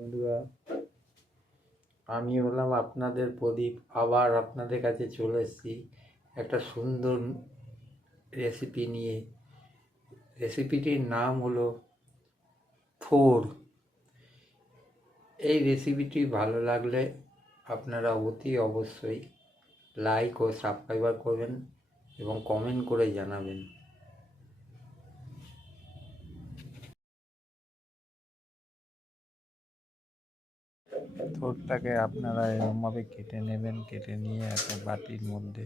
বন্ধুরা, আমি হলাম আপনাদের প্রদীপ। আবার আপনাদের কাছে চলে এসেছি একটা সুন্দর রেসিপি নিয়ে। রেসিপিটির নাম হলো ফোর এই রেসিপিটি ভালো লাগলে আপনারা অতি অবশ্যই লাইক ও সাবস্ক্রাইবার করবেন এবং কমেন্ট করে জানাবেন। থোরটাকে আপনারা এরকমভাবে কেটে নেবেন, কেটে নিয়ে একটা বাটির মধ্যে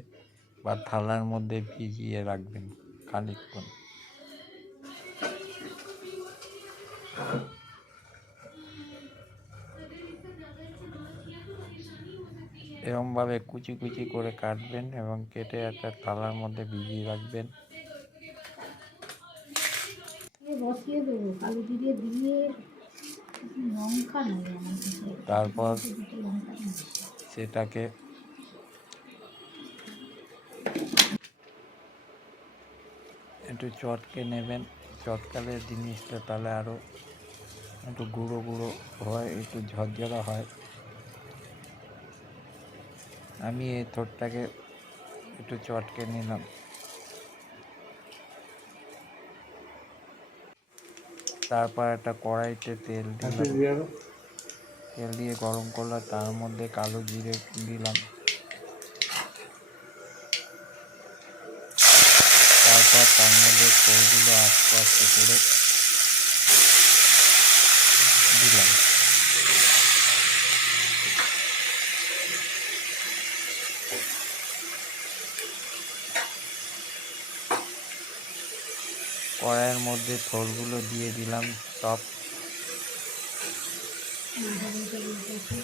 বা থালার মধ্যে ভিজিয়ে রাখবেন খানিকক্ষণ। এরকমভাবে কুচি কুচি করে কাটবেন এবং কেটে একটা থালার মধ্যে ভিজিয়ে রাখবেন। বসিয়ে দেবো জিরে দিয়ে লঙ্কা নেই আমার কাছে তারপর। সেটাকে একটু চটকে নেবেন চটকালে জিনিসটা তাহলে আরও একটু গুঁড়ো গুঁড়ো হয়, একটু ঝরঝরা হয় আমি এই থোরটাকে একটু চটকে নিলাম তারপর একটা কড়াইতে তেল দিলাম। তেল দিয়ে গরম করলাম তার মধ্যে কালো জিরে দিলাম। তারপর তার মধ্যে তেলগুলো আস্তে আস্তে করে দিলাম। কড়াইয়ের মধ্যে থোরগুলো দিয়ে দিলাম বলতেছে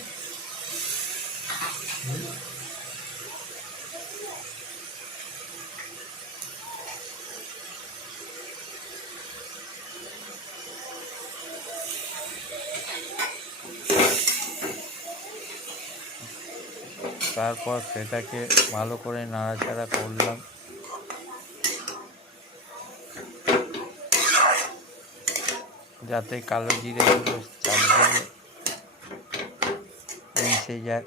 তারপর সেটাকে ভালো করে নাড়াচাড়া করলাম। যাতে কালো জিরেগুলো চারদিকে মিশে যায়।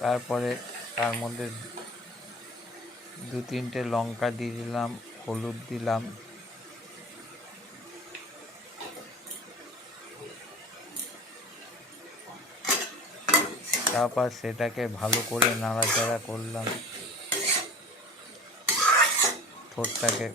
তারপরে তার মধ্যে দু তিনটে লঙ্কা দিয়ে দিলাম, হলুদ দিলাম। তারপর সেটাকে ভালো করে নাড়াচাড়া করলাম। ঠোঁটটাকে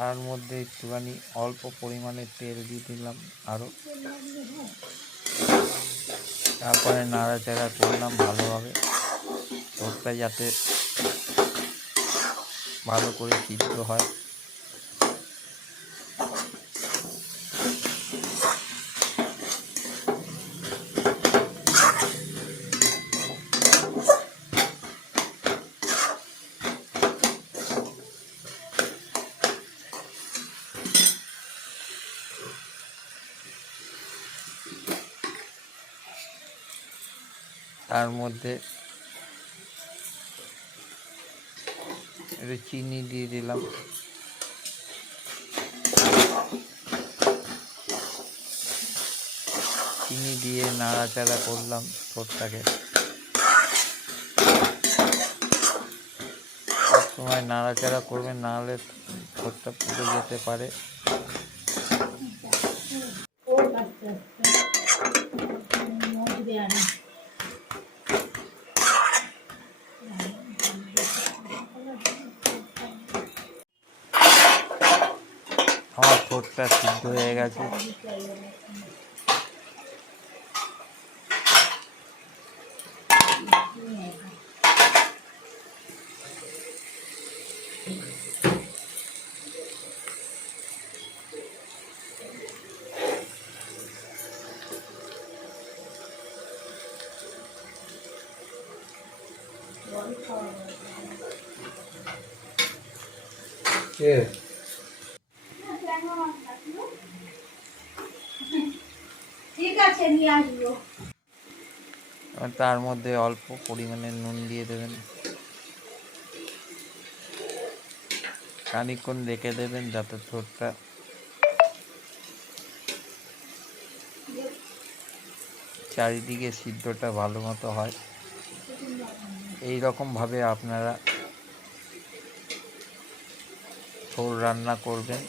তার মধ্যে একটুখানি অল্প পরিমাণে তেল দিয়ে দিলাম আরও তারপরে নাড়াচাড়া করলাম ভালোভাবে। ঠোঁটটা যাতে ভালো করে সিদ্ধ হয়। তার মধ্যে চিনি দিয়ে দিলাম। চিনি দিয়ে নাড়াচাড়া করলাম ঠোঁটটাকে। সবসময় নাড়াচাড়া করবেন নাহলে ঠোঁটটা পুড়ে যেতে পারে। ছোটটা সিদ্ধ হয়ে গেছে। কে? ঠিক আছে নিয়ে আসব। তার মধ্যে অল্প পরিমাণে নুন দিয়ে দেবেন। খানিকক্ষণ রেখে দেবেন যাতে ছোটটা চারিদিকে সিদ্ধটা ভালো মতো হয়। এই রকমভাবে আপনারা ঝোল রান্না করবেন।